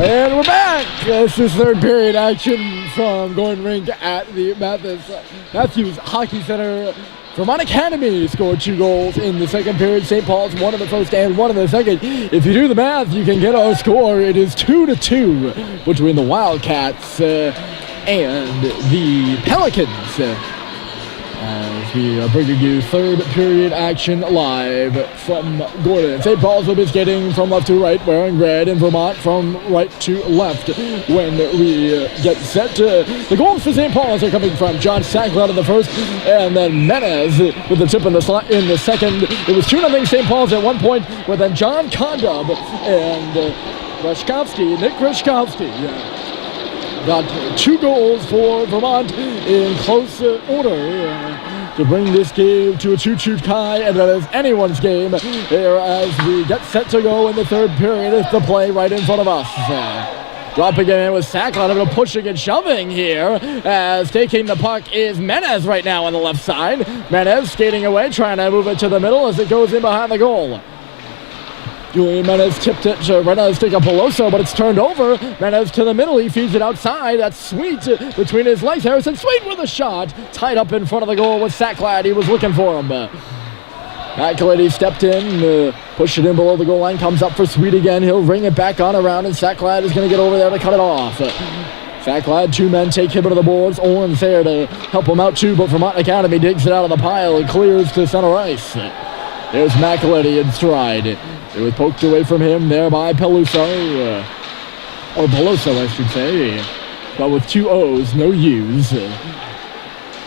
And we're back. This is third period action from Rink at the Matthews Hockey Center. Vermont Academy scored 2 goals in the second period. St. Paul's 1 in the first and 1 in the second. If you do the math, you can get our score. It is 2-2 between the Wildcats and the Pelicans. As we are bringing you third period action live from Gordon. St. Paul's will be skating from left to right, wearing red, and Vermont from right to left. When we get set, the goals for St. Paul's are coming from John Sackler in the first, and then Menez with the tip in the slot in the second. It was 2-0 St. Paul's at one point, with then John Condub and Nick Rashkovsky. Got 2 goals for Vermont in close order to bring this game to a 2-2 tie, and that is anyone's game here as we get set to go in the third period. It's the play right in front of us. Dropping it in with Sackler, a little pushing and shoving here, as taking the puck is Menez right now on the left side. Menez skating away, trying to move it to the middle as it goes in behind the goal. Julian Menez tipped it to right on the stick of Peloso, but it's turned over. Menez to the middle, he feeds it outside. That's Sweet between his legs. Harrison Sweet with a shot. Tied up in front of the goal with Sacklad. He was looking for him. McElady stepped in, pushed it in below the goal line, comes up for Sweet again. He'll ring it back on around, and Sacklad is going to get over there to cut it off. Sacklad, 2 men take him into the boards. Owen's there to help him out too, but Vermont Academy digs it out of the pile and clears to center ice. There's McElady in stride. It was poked away from him there by Peluso. Or Peloso, I should say. But with 2 O's, no U's.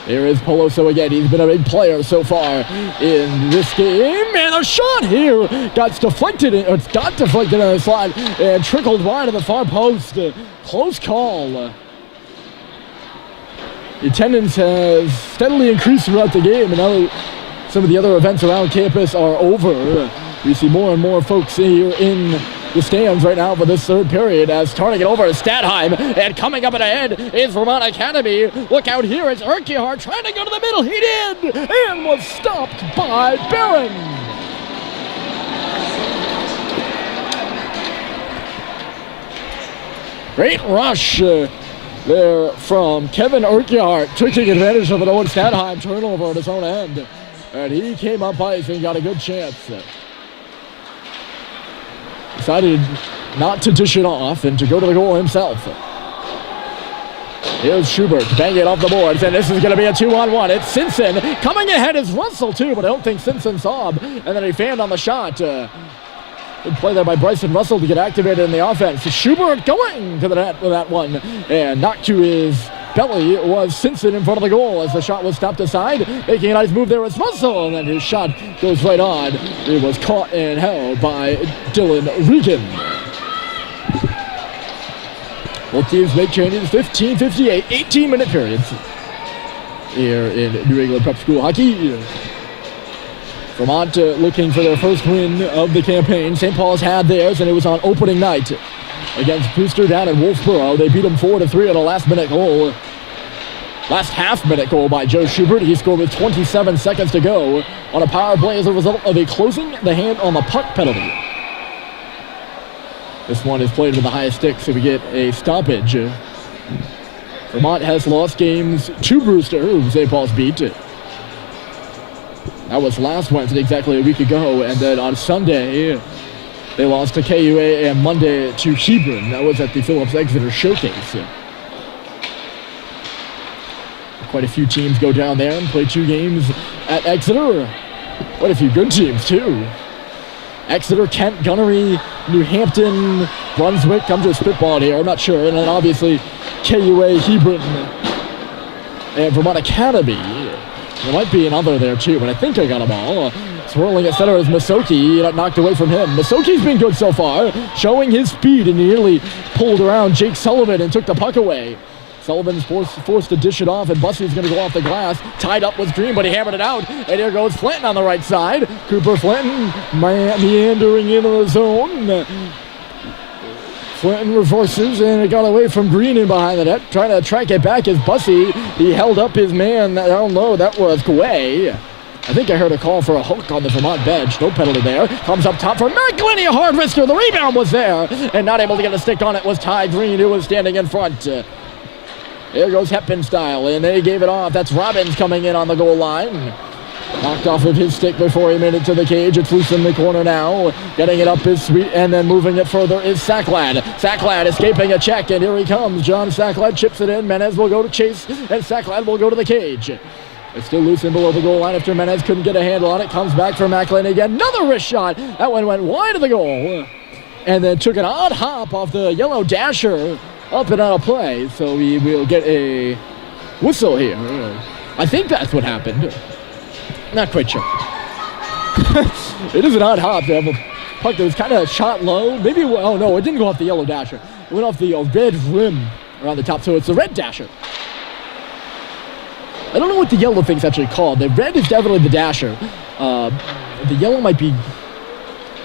There is Peloso again. He's been a big player so far in this game. And a shot here got deflected in the slot and trickled wide to the far post. Close call. The attendance has steadily increased throughout the game, and now some of the other events around campus are over. We see more and more folks here in the stands right now for this third period, as turning it over is Stadheim, and coming up and ahead is Vermont Academy. Look out here, it's Urquhart trying to go to the middle. He did, and was stopped by Barron. Great rush there from Kevin Urquhart, taking advantage of an Owen Stadheim turnover at his own end. And he came up ice and got a good chance. Decided not to dish it off and to go to the goal himself. Here's Schubert, bang it off the boards, and this is going to be a 2-on-1. It's Simpson. Coming ahead is Russell, too, but I don't think Simpson saw him. And then he fanned on the shot. Good play there by Bryson Russell to get activated in the offense. Schubert going to the net with that one. And knocked to his belly was Simpson in front of the goal as the shot was stopped aside. Making a nice move there was Russell, and then his shot goes right on. It was caught and held by Dylan Regan. Both teams make changes, 15-58, 18-minute periods here in New England Prep School Hockey. Vermont looking for their first win of the campaign. St. Paul's had theirs, and it was on opening night against Brewster down in Wolfboro. They beat them 4-3 on a last-minute goal. Last half-minute goal by Joe Schubert. He scored with 27 seconds to go on a power play as a result of a closing the hand on the puck penalty. This one is played with the highest stick, so we get a stoppage. Vermont has lost games to Brewster, who St. Paul's beat. That was last Wednesday, exactly a week ago, and then on Sunday, they lost to KUA, and Monday to Hebron. That was at the Phillips Exeter Showcase. Quite a few teams go down there and play 2 games at Exeter. Quite a few good teams, too. Exeter, Kent, Gunnery, New Hampton, Brunswick. I'm just spitballing here, I'm not sure. And then obviously KUA, Hebron, and Vermont Academy. There might be another there, too, but I think I got them all. Swirling at center is Masoki, knocked away from him. Masoki's been good so far, showing his speed, and he nearly pulled around Jake Sullivan and took the puck away. Sullivan's forced to dish it off, and Bussey's going to go off the glass. Tied up with Green, but he hammered it out. And here goes Flinton on the right side. Cooper Flinton meandering into the zone. Flinton reverses, and it got away from Green in behind the net. Trying to track it back is Bussey. He held up his man. I don't know, that was Gway. I think I heard a call for a hook on the Vermont bench. No penalty there. Comes up top for McElhinney, a hard wrister. The rebound was there, and not able to get a stick on it was Ty Green, who was standing in front. There goes Heppenstyle, and they gave it off. That's Robbins coming in on the goal line. Knocked off of his stick before he made it to the cage. It's loose in the corner now. Getting it up is Sweet, and then moving it further is Sacklad. Sacklad escaping a check, and here he comes. John Sacklad chips it in. Menez will go to chase, and Sacklad will go to the cage. It's still loose in below the goal line after Menez couldn't get a handle on it. Comes back for McElhinney again. Another wrist shot. That one went wide of the goal. And then took an odd hop off the yellow dasher up and out of play. So we will get a whistle here. I think that's what happened. Not quite sure. It is an odd hop to have a puck that was kind of shot low. Maybe, oh no, it didn't go off the yellow dasher. It went off the red rim around the top, so it's the red dasher. I don't know what the yellow thing's actually called. The red is definitely the dasher. The yellow might be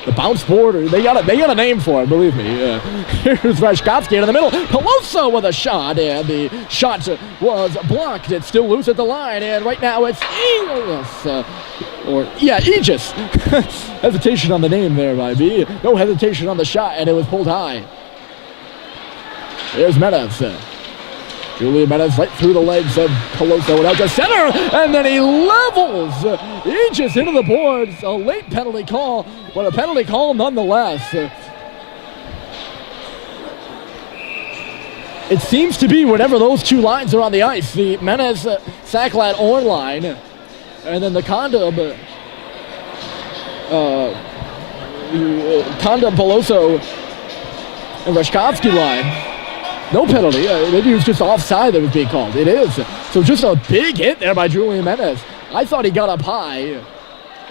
the bounce board, or they got a name for it, believe me. Here's Rashkovsky in the middle. Peloso with a shot, and the shot was blocked. It's still loose at the line, and right now it's Aegis. Hesitation on the name there by B. No hesitation on the shot, and it was pulled high. There's Menez. Julian Menez right through the legs of Peloso and out to center, and then he levels Aegis into the boards. A late penalty call, but a penalty call nonetheless. It seems to be whenever those two lines are on the ice, the Menez Sacklad Orr line, and then the Condom Peloso and Rashkovsky line. No penalty. Maybe it was just offside that was being called. It is. So just a big hit there by Julian Menez. I thought he got up high,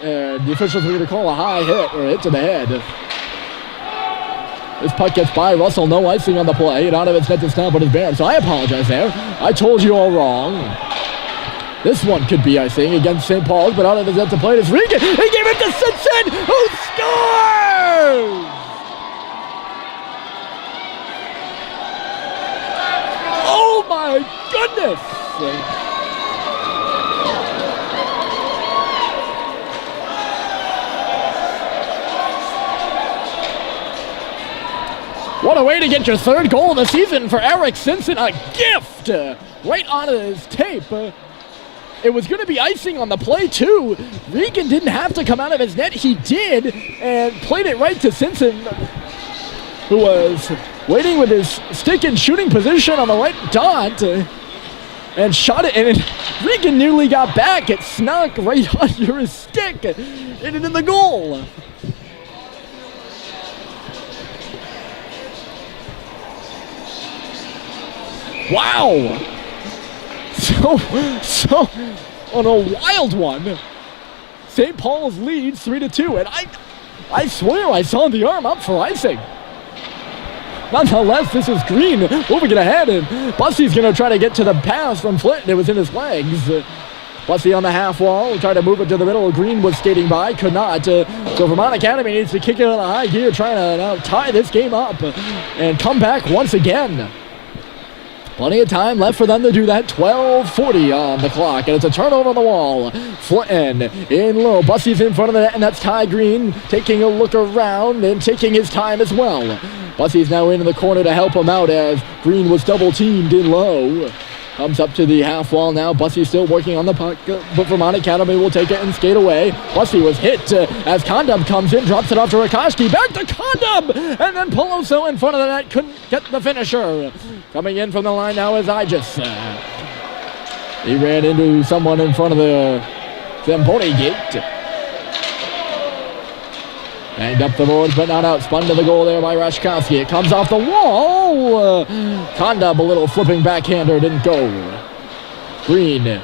and the officials were going to call a high hit or hit to the head. This puck gets by Russell. No icing on the play. And out of its net to stop, but it's banned. So I apologize there. I told you all wrong. This one could be icing against St. Paul's, but out of his net to play is Rink. He gave it to Simpson, who scores! Oh my goodness! What a way to get your third goal of the season for Eric Simpson. A gift right on his tape. It was going to be icing on the play too. Regan didn't have to come out of his net. He did, and played it right to Simpson, who was waiting with his stick in shooting position on the right dot, and shot it, and Regan nearly got back. It snuck right under his stick, and it in the goal. Wow! So on a wild one, St. Paul's leads 3-2, and I swear I saw the arm up for icing. Nonetheless, this is Green moving it ahead, and Bussy's going to try to get to the pass from Flint, and it was in his legs. Bussy on the half wall, tried to move it to the middle. Green was skating by, could not. So Vermont Academy needs to kick it on a high gear, trying to now tie this game up and come back once again. Plenty of time left for them to do that. 12:40 on the clock, and it's a turnover on the wall. Flynn in low. Bussy's in front of the net, and that's Ty Green taking a look around and taking his time as well. Bussy's now into the corner to help him out as Green was double-teamed in low. Comes up to the half wall now. Bussy still working on the puck, but Vermont Academy will take it and skate away. Bussy was hit as Condom comes in, drops it off to Rakoski. Back to Condom! And then Peloso in front of the net couldn't get the finisher. Coming in from the line now is Aegis. He ran into someone in front of the Zamboni gate. Banged up the boards, but not out. Spun to the goal there by Rashkovsky. It comes off the wall. Condom, a little flipping backhander, didn't go. Green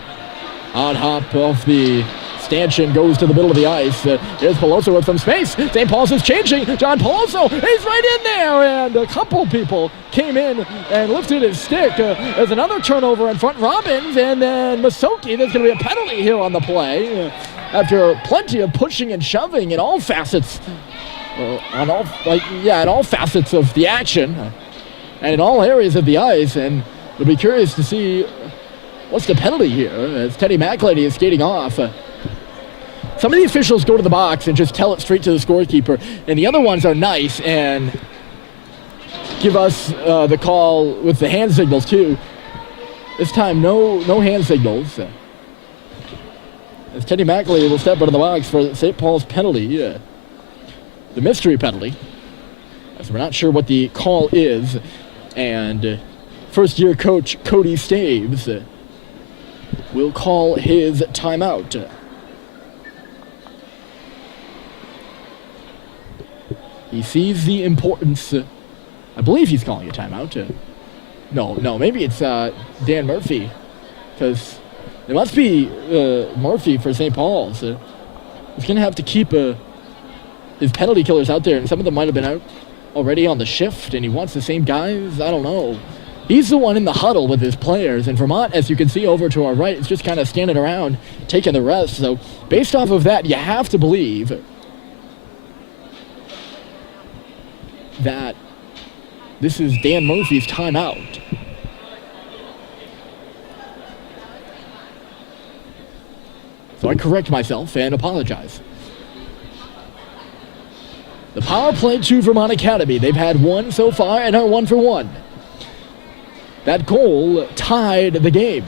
on hop off the stanchion, goes to the middle of the ice. Here's Peloso with some space. St. Paul's is changing. John Peloso, he's right in there. And a couple people came in and lifted his stick. There's another turnover in front. Robbins and then Masoki. There's going to be a penalty here on the play. After plenty of pushing and shoving in all facets, in all facets of the action, and in all areas of the ice, and we'll be curious to see what's the penalty here as Teddy McElhinney is skating off. some of the officials go to the box and just tell it straight to the scorekeeper, and the other ones are nice and give us the call with the hand signals too. This time, no hand signals. As Teddy Mackley will step into the box for St. Paul's penalty, the mystery penalty. So we're not sure what the call is, and first-year coach Cody Staves will call his timeout. He sees the importance. I believe he's calling a timeout. No, maybe it's Dan Murphy, because it must be Murphy for St. Paul's. He's going to have to keep his penalty killers out there, and some of them might have been out already on the shift, and he wants the same guys. I don't know. He's the one in the huddle with his players, and Vermont, as you can see over to our right, is just kind of standing around taking the rest. So based off of that, you have to believe that this is Dan Murphy's timeout. So I correct myself and apologize. The power play to Vermont Academy. They've had one so far and are 1 for 1. That goal tied the game.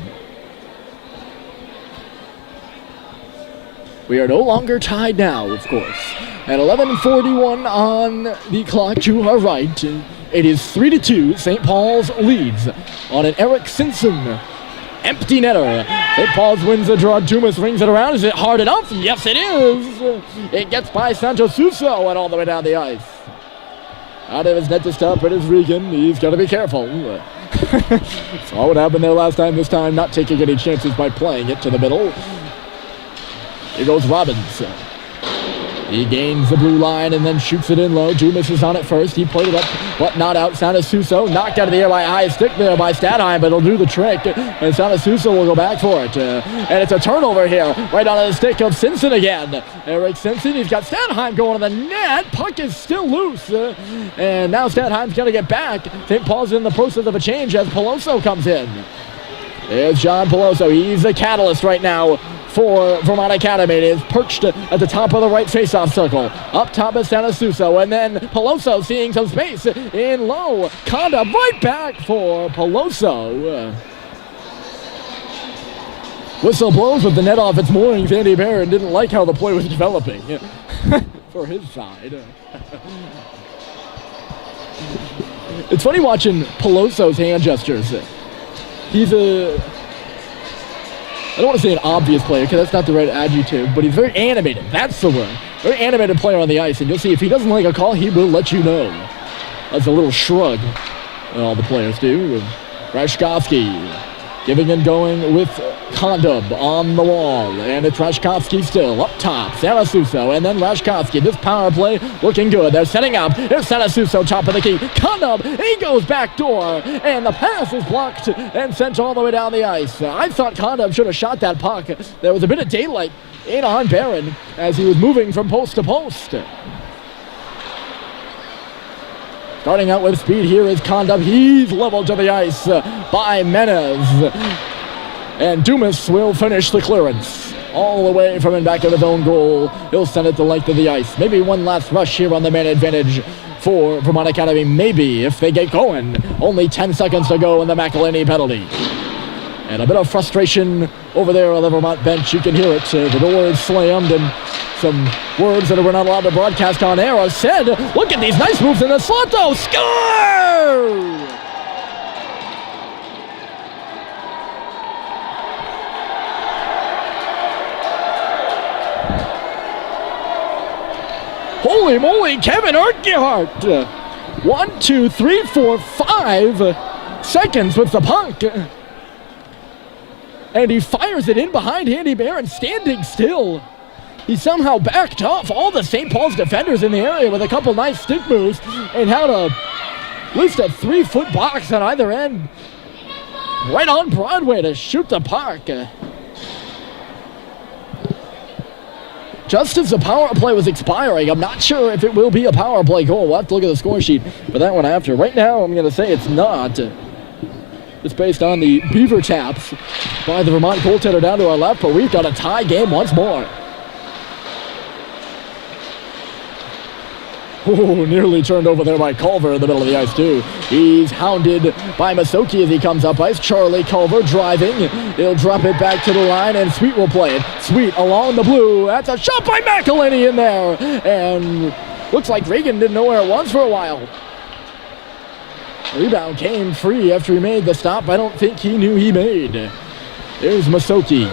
We are no longer tied now, of course. At 11:41 on the clock to our right, it is 3-2. St. Paul's leads on an Eric Simpson empty netter. St. Paul's wins the draw. Dumas rings it around. Is it hard enough? Yes, it is. It gets by Santo Suso and all the way down the ice. Out of his net to stop, it is Regan. He's got to be careful. Saw what happened there last time. This time, not taking any chances by playing it to the middle. Here goes Robbins. He gains the blue line and then shoots it in low. Dumas is on it first. He played it up, but not out. Sanasuso knocked out of the air by a high stick there by Stadheim, but it'll do the trick. And Sanasuso will go back for it. And it's a turnover here, right on the stick of Simpson again. Eric Simpson, he's got Stadheim going to the net. Puck is still loose. And now Stadheim's going to get back. St. Paul's in the process of a change as Peloso comes in. There's John Peloso. He's the catalyst right now for Vermont Academy. It is perched at the top of the right face-off circle. Up top is Sanasuso, and then Peloso seeing some space in low. Conda right back for Peloso. Whistle blows with the net off its moorings. Andy Barron didn't like how the play was developing for his side. It's funny watching Peloso's hand gestures. He's I don't want to say an obvious player, because that's not the right adjective, but he's very animated. That's the word. Very animated player on the ice, and you'll see if he doesn't like a call, he will let you know. That's a little shrug that all the players do. Rashkovsky giving and going with Kondub on the wall, and it's Rashkovsky still up top. Sanasuso, and then Rashkovsky. This power play looking good. They're setting up. Here's Sanasuso, top of the key. Kondub, he goes back door, and the pass is blocked and sent all the way down the ice. I thought Kondub should have shot that puck. There was a bit of daylight in on Barron as he was moving from post to post. Starting out with speed here is Kondub. He's leveled to the ice by Menez. And Dumas will finish the clearance. All the way from and back of his own goal. He'll send it the length of the ice. Maybe one last rush here on the man advantage for Vermont Academy. Maybe if they get going. Only 10 seconds to go in the McElhinney penalty. And a bit of frustration over there on the Vermont bench. You can hear it. The door is slammed, and some words that we're not allowed to broadcast on air are said. Look at these nice moves in the slot, though. Score! Holy moly, Kevin Urquhart. 1, 2, 3, 4, 5 seconds with the puck. And he fires it in behind Andy Barron, standing still. He somehow backed off all the St. Paul's defenders in the area with a couple nice stick moves and had at least a 3-foot box on either end. Right on Broadway to shoot the puck. Just as the power play was expiring, I'm not sure if it will be a power play goal. We'll have to look at the score sheet for that one after. Right now, I'm going to say it's not. It's based on the Beaver taps by the Vermont goaltender down to our left, but we've got a tie game once more. Oh, nearly turned over there by Culver in the middle of the ice, too. He's hounded by Masoki as he comes up ice. Charlie Culver driving. He'll drop it back to the line, and Sweet will play it. Sweet along the blue. That's a shot by McElhinney in there. And looks like Reagan didn't know where it was for a while. Rebound came free after he made the stop. I don't think he knew he made. There's Masoki.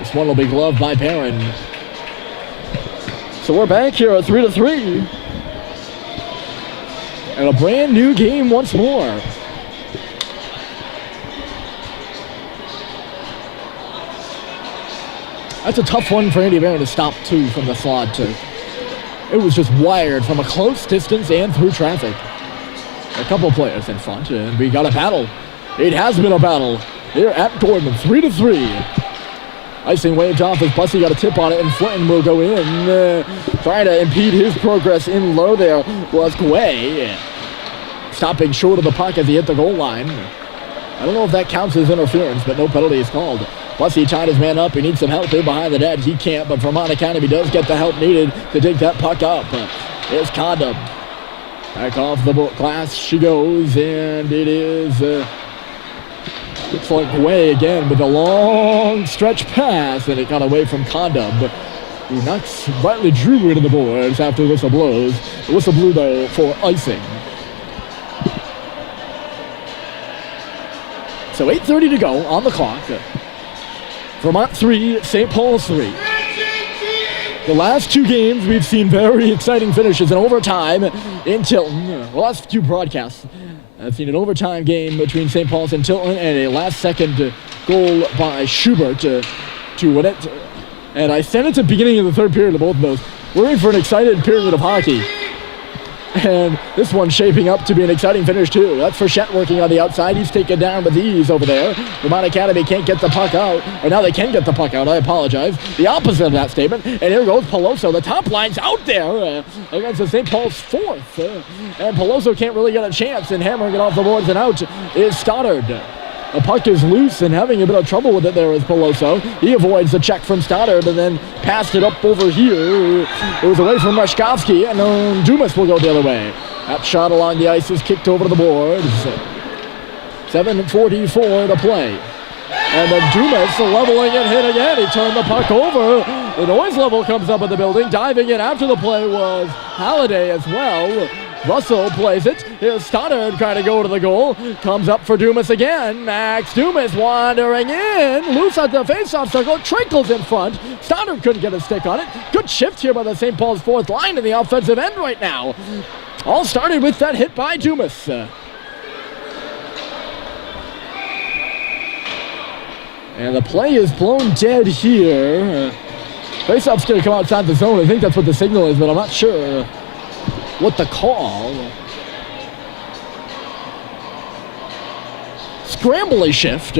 This one will be gloved by Perrin. So we're back here at 3-3. And a brand new game once more. That's a tough one for Andy Barron to stop, too, from the slot, too. It was just wired from a close distance and through traffic. A couple players in front, and we got a battle. It has been a battle here at Gordon, 3-3. Icing waved off as Bussey got a tip on it, and Flinton will go in. Trying to impede his progress in low there was Guay. Stopping short of the puck as he hit the goal line. I don't know if that counts as interference, but no penalty is called. Bussey tied his man up. He needs some help in behind the net. He can't, but Vermont Academy does get the help needed to dig that puck up. Here's Condom. Back off the glass she goes, and it is... looks like Guay again with a long stretch pass, and it got away from Condom, who knocks Riley Drew into the boards after the whistle blows. The whistle blew, though, for icing. So 8:30 to go on the clock. Vermont 3, St. Paul's 3. The last two games, we've seen very exciting finishes in overtime in Tilton. The last few broadcasts. I've seen an overtime game between St. Paul's and Tilton, and a last-second goal by Schubert to win it. And I said at the beginning of the third period of both of those, we're in for an excited period of hockey. And this one's shaping up to be an exciting finish, too. That's Frechette working on the outside. He's taken down with ease over there. Vermont Academy can't get the puck out. Or now they can get the puck out. I apologize. The opposite of that statement. And here goes Peloso. The top line's out there against the St. Paul's fourth. And Peloso can't really get a chance. And hammering it off the boards and out is Stoddard. The puck is loose and having a bit of trouble with it there is Peloso. He avoids the check from Stoddard and then passed it up over here. It was away from Reshkovsky, and Dumas will go the other way. That shot along the ice is kicked over to the boards. 7:44 to play. And then Dumas leveling and hit again. He turned the puck over. The noise level comes up in the building. Diving in after the play was Halliday as well. Russell plays it. Here's Stoddard trying to go to the goal. Comes up for Dumas again. Max Dumas wandering in. Loose at the faceoff circle. Trinkles in front. Stoddard couldn't get a stick on it. Good shift here by the St. Paul's fourth line in the offensive end right now. All started with that hit by Dumas. And the play is blown dead here. Faceoff's going to come outside the zone. I think that's what the signal is, but I'm not sure what the call. Scrambly shift,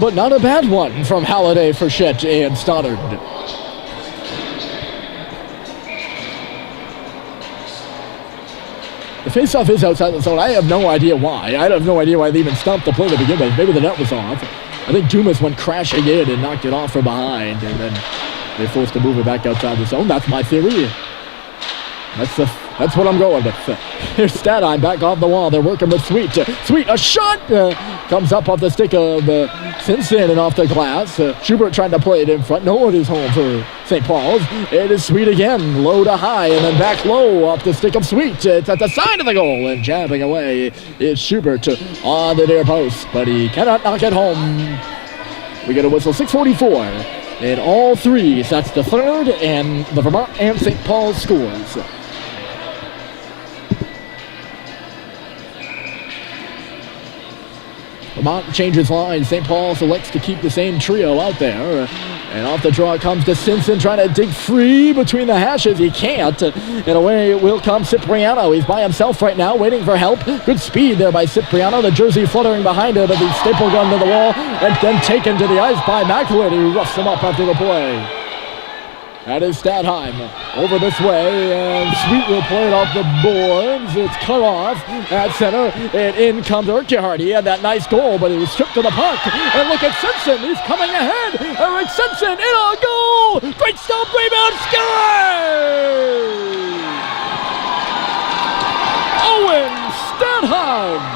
but not a bad one from Halliday, Frechette, and Stoddard. The faceoff is outside the zone. I have no idea why. I have no idea why they even stopped the play to begin with. Maybe the net was off. I think Dumas went crashing in and knocked it off from behind, and then they're forced to move it back outside the zone. That's my theory. That's what I'm going with. Here's Stadheim back off the wall. They're working with Sweet. Sweet, a shot! Comes up off the stick of Simpson and off the glass. Schubert trying to play it in front. No one is home for St. Paul's. It is Sweet again. Low to high and then back low off the stick of Sweet. It's at the side of the goal and jabbing away is Schubert on the near post, but he cannot knock it home. We get a whistle, 6:44. In all three, so that's the third, and the Vermont and St. Paul's scores. Vermont changes lines. St. Paul selects to keep the same trio out there. And off the draw it comes to Simpson trying to dig free between the hashes. He can't. And away it will come Cipriano. He's by himself right now, waiting for help. Good speed there by Cipriano. The jersey fluttering behind him, but the staple gun to the wall. And then taken to the ice by McElhinney, who roughs him up after the play. That is Stadheim over this way, and Sweet will play it off the boards. It's cut off at center, and in comes Urquhart. He had that nice goal, but he was stripped to the puck. And look at Simpson, he's coming ahead. Eric Simpson in a goal! Russell, great stop, rebound, score! Owen Stadheim.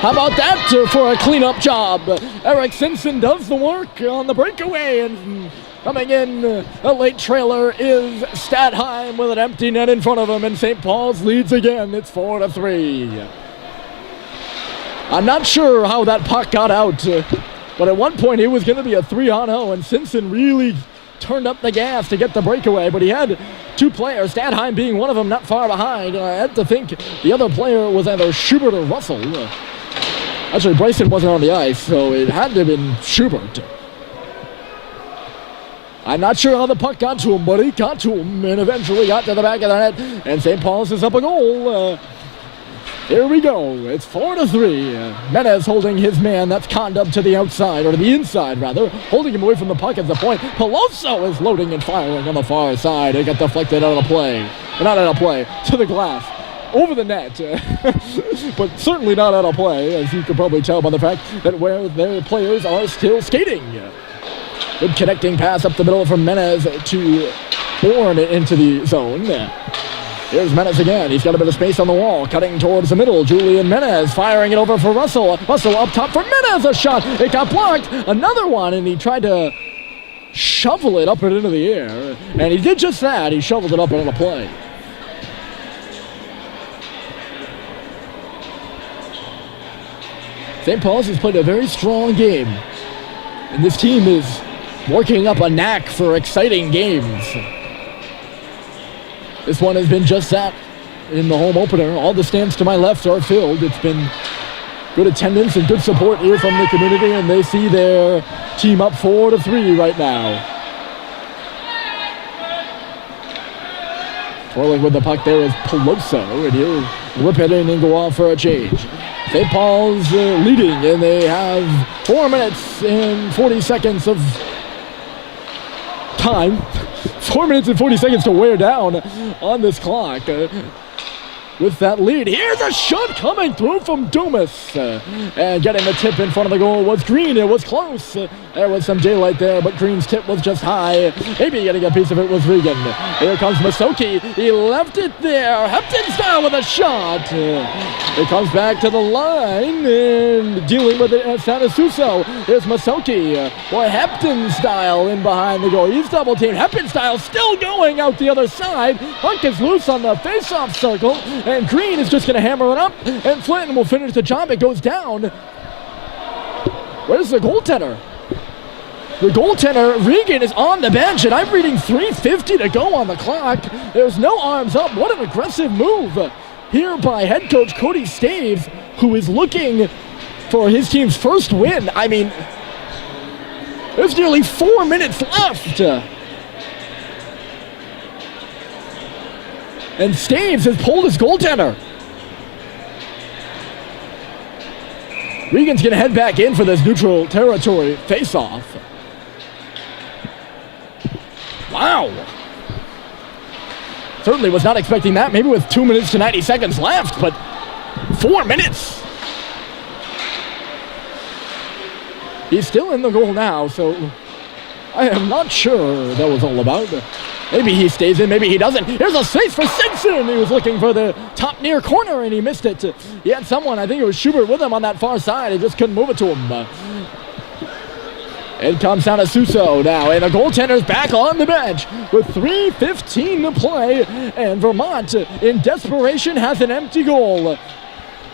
How about that for a cleanup job? Eric Simpson does the work on the breakaway, and coming in a late trailer is Stadheim with an empty net in front of him, and St. Paul's leads again. It's 4-3. I'm not sure how that puck got out, but at one point it was going to be a 3-on-0, and Simpson really turned up the gas to get the breakaway, but he had two players, Stadheim being one of them, not far behind. I had to think the other player was either Schubert or Russell. Actually, Bryson wasn't on the ice, so it had to have been Schubert. I'm not sure how the puck got to him, but it got to him and eventually got to the back of the net, and St. Paul's is up a goal. Here we go. It's 4-3. Menez holding his man. That's Condub to the outside, or to the inside, rather. Holding him away from the puck at the point. Peloso is loading and firing on the far side. It got deflected out of the play. Not out of play. To the glass. Over the net. But certainly not out of play, as you can probably tell by the fact that where their players are still skating. Good connecting pass up the middle from Menez to Bourne into the zone. Here's Menez again. He's got a bit of space on the wall. Cutting towards the middle. Julian Menez firing it over for Russell. Russell up top for Menez. A shot. It got blocked. Another one, and he tried to shovel it up and into the air. And he did just that. He shoveled it up into the play. St. Paul's has played a very strong game. And this team is working up a knack for exciting games. This one has been just that in the home opener. All the stands to my left are filled. It's been good attendance and good support here from the community, and they see their team up 4-3 right now. Twirling with the puck there is Peloso, and he'll whip it in and go off for a change. St. Paul's leading, and they have 4 minutes and 40 seconds of time. 4 minutes and 40 seconds to wear down on this clock. With that lead, here's a shot coming through from Dumas. And getting the tip in front of the goal was Green. It was close. There was some daylight there, but Green's tip was just high. Maybe getting a piece of it was Regan. Here comes Masoki. He left it there. Hepton style with a shot. It comes back to the line and dealing with it at Sanasuso. Here's Masoki. Boy, Hepton style in behind the goal. He's double teamed. Hepton style still going out the other side. Puck is loose on the face-off circle. And Green is just going to hammer it up, and Flinton will finish the job. It goes down. Where's the goaltender? The goaltender, Regan, is on the bench, and I'm reading 3:50 to go on the clock. There's no arms up. What an aggressive move here by head coach Cody Staves, who is looking for his team's first win. I mean, there's nearly 4 minutes left. And Staves has pulled his goaltender. Regan's going to head back in for this neutral territory face-off. Wow. Certainly was not expecting that, maybe with 2 minutes to 90 seconds left, but 4 minutes. He's still in the goal now, so I am not sure what that was all about. Maybe he stays in, maybe he doesn't. Here's a space for Simpson. He was looking for the top near corner and he missed it. He had someone, I think it was Schubert, with him on that far side. He just couldn't move it to him. In comes Sanasuso now, and the goaltender's back on the bench with 3:15 to play. And Vermont, in desperation, has an empty goal.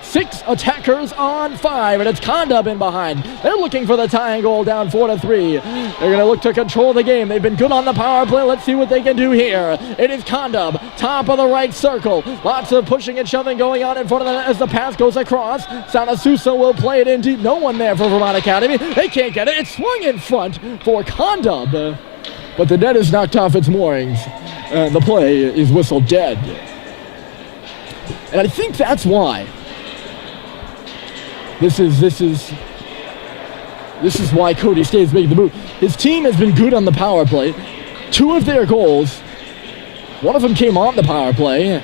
6 attackers on 5, and it's Condub in behind. They're looking for the tying goal, down 4-3. They're going to look to control the game. They've been good on the power play. Let's see what they can do here. It is Condub, top of the right circle. Lots of pushing and shoving going on in front of them as the pass goes across. Sanasuso will play it in deep. No one there for Vermont Academy. They can't get it. It's swung in front for Condub, but the net is knocked off its moorings, and the play is whistled dead. And I think that's why. This is This is why Cody stays making the move. His team has been good on the power play. 2 of their goals, one of them came on the power play,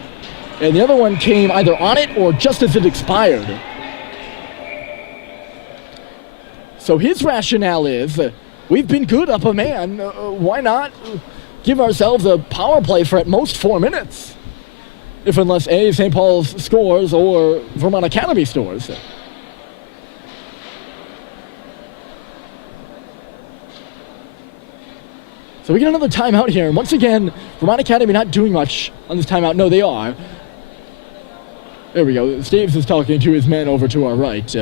and the other one came either on it or just as it expired. So his rationale is, we've been good up a man, why not give ourselves a power play for at most 4 minutes? If unless A, St. Paul's scores or Vermont Academy scores. So we get another timeout here, and once again, Vermont Academy not doing much on this timeout. No, they are. There we go. Staves is talking to his men over to our right.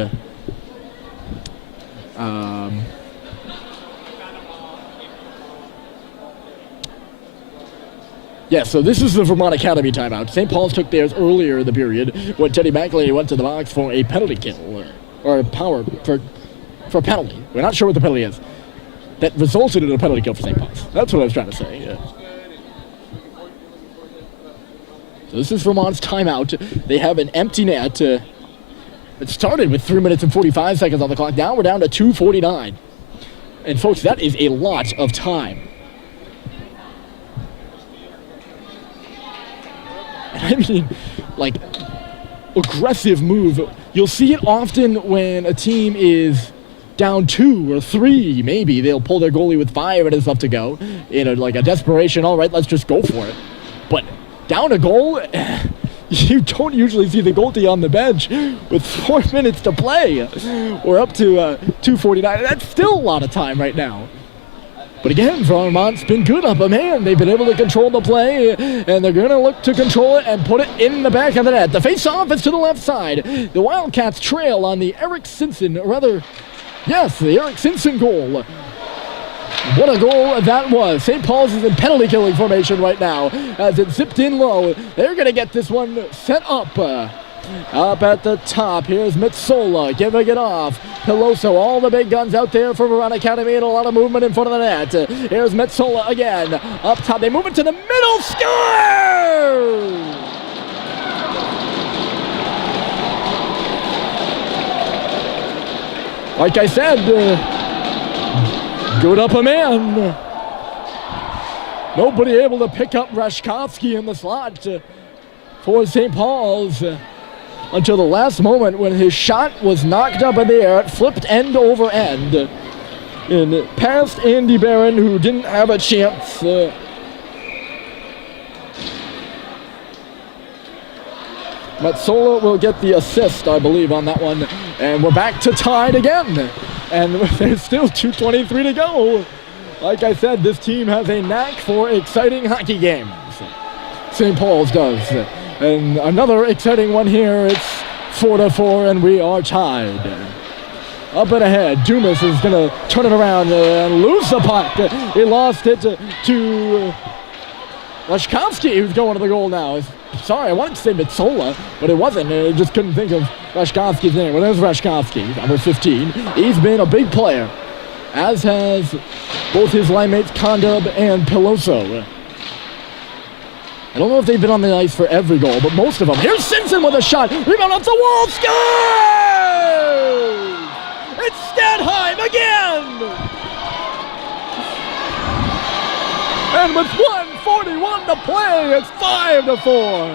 Yeah, so this is the Vermont Academy timeout. St. Paul's took theirs earlier in the period when Teddy McElhaney went to the box for a penalty kill, or a power, for a penalty. We're not sure what the penalty is. That resulted in a penalty kill for St. Paul's. That's what I was trying to say. Yeah. So this is Vermont's timeout. They have an empty net. It started with 3 minutes and 45 seconds on the clock. Now we're down to 2:49. And folks, that is a lot of time. And I mean, like, aggressive move. You'll see it often when a team is down 2 or 3, maybe. They'll pull their goalie with 5 minutes left to go in a desperation, all right, let's just go for it. But down a goal, you don't usually see the goalie on the bench with 4 minutes to play. We're up to 2:49. That's still a lot of time right now. But again, Vermont's been good up a man. They've been able to control the play, and they're going to look to control it and put it in the back of the net. The face-off is to the left side. The Wildcats trail on the Eric Simpson, yes, the Eric Simpson goal. What a goal that was. St. Paul's is in penalty killing formation right now as it zipped in low. They're going to get this one set up. Up at the top, here's Metsola giving it off. Peloso, all the big guns out there for Vermont Academy, and a lot of movement in front of the net. Here's Metsola again. Up top, they move it to the middle. Score! Like I said, good up a man. Nobody able to pick up Rashkovsky in the slot for St. Paul's until the last moment when his shot was knocked up in the air. It flipped end over end and past Andy Barron, who didn't have a chance. Metsola will get the assist, I believe, on that one. And we're back to tied again. And there's still 2:23 to go. Like I said, this team has a knack for exciting hockey games. St. Paul's does. And another exciting one here. It's 4-4, and we are tied. Up and ahead, Dumas is going to turn it around and lose the puck. He lost it to Rashkovsky, who's going to the goal now. Sorry, I wanted to say Metsola, but it wasn't. I just couldn't think of Rashkovsky's name. Well, there's Rashkovsky, number 15. He's been a big player, as has both his line mates Kondub and Peloso. I don't know if they've been on the ice for every goal, but most of them. Here's Simpson with a shot. Rebound off the wall. Scores! It's Stadheim again! And with 1:41 to play, it's 5-4.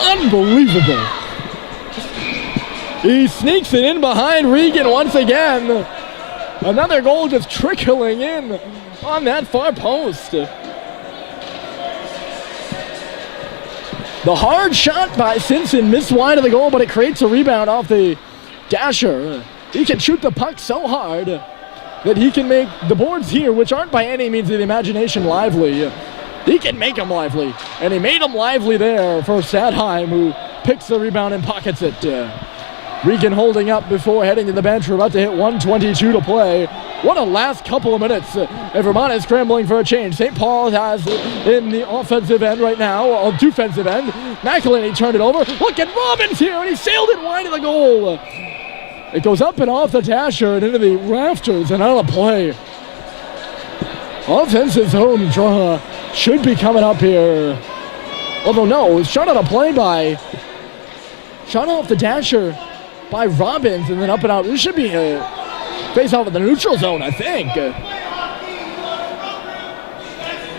Unbelievable. He sneaks it in behind Regan once again. Another goal just trickling in on that far post. The hard shot by Simpson missed wide of the goal, but it creates a rebound off the dasher. He can shoot the puck so hard that he can make the boards here, which aren't by any means of the imagination lively. He can make them lively, and he made them lively there for Stadheim, who picks the rebound and pockets it. Regan holding up before heading to the bench. We're about to hit 1:22 to play. What a last couple of minutes. And Vermont is scrambling for a change. St. Paul has in the offensive end right now, or defensive end. McElhaney turned it over. Look at Robbins here, and he sailed it wide of the goal. It goes up and off the dasher and into the rafters and out of play. Offensive home draw should be coming up here. Although no, shot on a play by, shot off the dasher by Robbins, and then up and out. This should be a face off in the neutral zone, I think.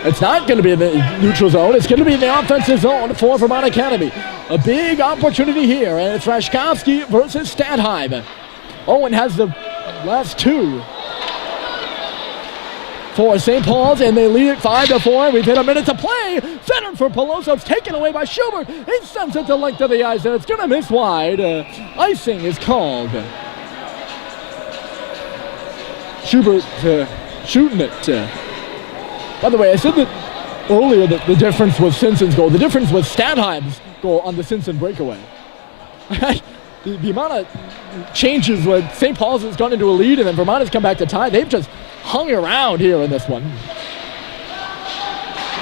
It's not going to be in the neutral zone. It's going to be in the offensive zone for Vermont Academy. A big opportunity here, and it's Rashkovsky versus Stadheim. Owen has the last two for St. Paul's, and they lead it 5-4. We've hit a minute to play. Centered for Peloso. It's taken away by Schubert. He sends it to length of the ice, and it's going to miss wide. Icing is called. Schubert shooting it. By the way, I said that earlier that the difference was Simpson's goal. The difference was Stadheim's goal on the Simpson breakaway. the amount of changes when St. Paul's has gone into a lead and then Vermont has come back to tie, they've just hung around here in this one.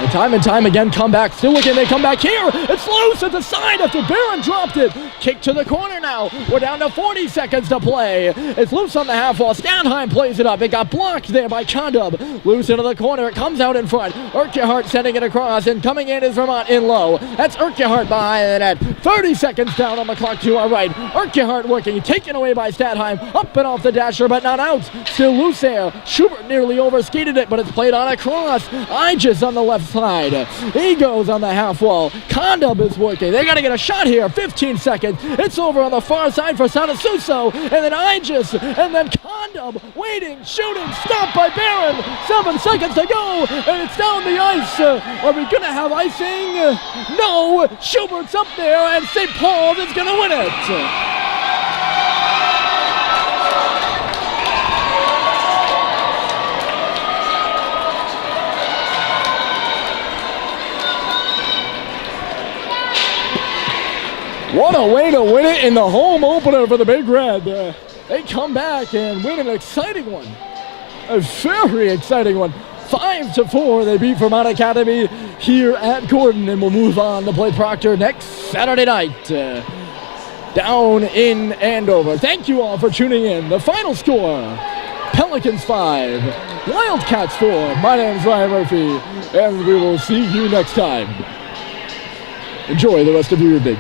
And time again, come back. Still looking, they come back here. It's loose at the side after Barron dropped it. Kick to the corner now. We're down to 40 seconds to play. It's loose on the half wall. Stadheim plays it up. It got blocked there by Kondub. Loose into the corner. It comes out in front. Urquhart sending it across, and coming in is Vermont in low. That's Urquhart behind the net. 30 seconds down on the clock to our right. Urquhart working, taken away by Stadheim. Up and off the dasher, but not out. Still loose there. Schubert nearly overskated it, but it's played on a cross. Igis on the left side. He goes on the half wall. Kondub is working. They got to get a shot here. 15 seconds. It's over on the far side for Sanasuso. And then Igis. And then Kondub waiting, shooting. Stopped by Barron. 7 seconds to go. And it's down the ice. Are we going to have icing? No. Schubert's up there. And St. Paul's is going to win it. What a way to win it in the home opener for the Big Red. They come back and win an exciting one. A very exciting one. 5-4, they beat Vermont Academy here at Gordon, and will move on to play Proctor next Saturday night down in Andover. Thank you all for tuning in. The final score, Pelicans 5, Wildcats 4. My name is Ryan Murphy, and we will see you next time. Enjoy the rest of your evening.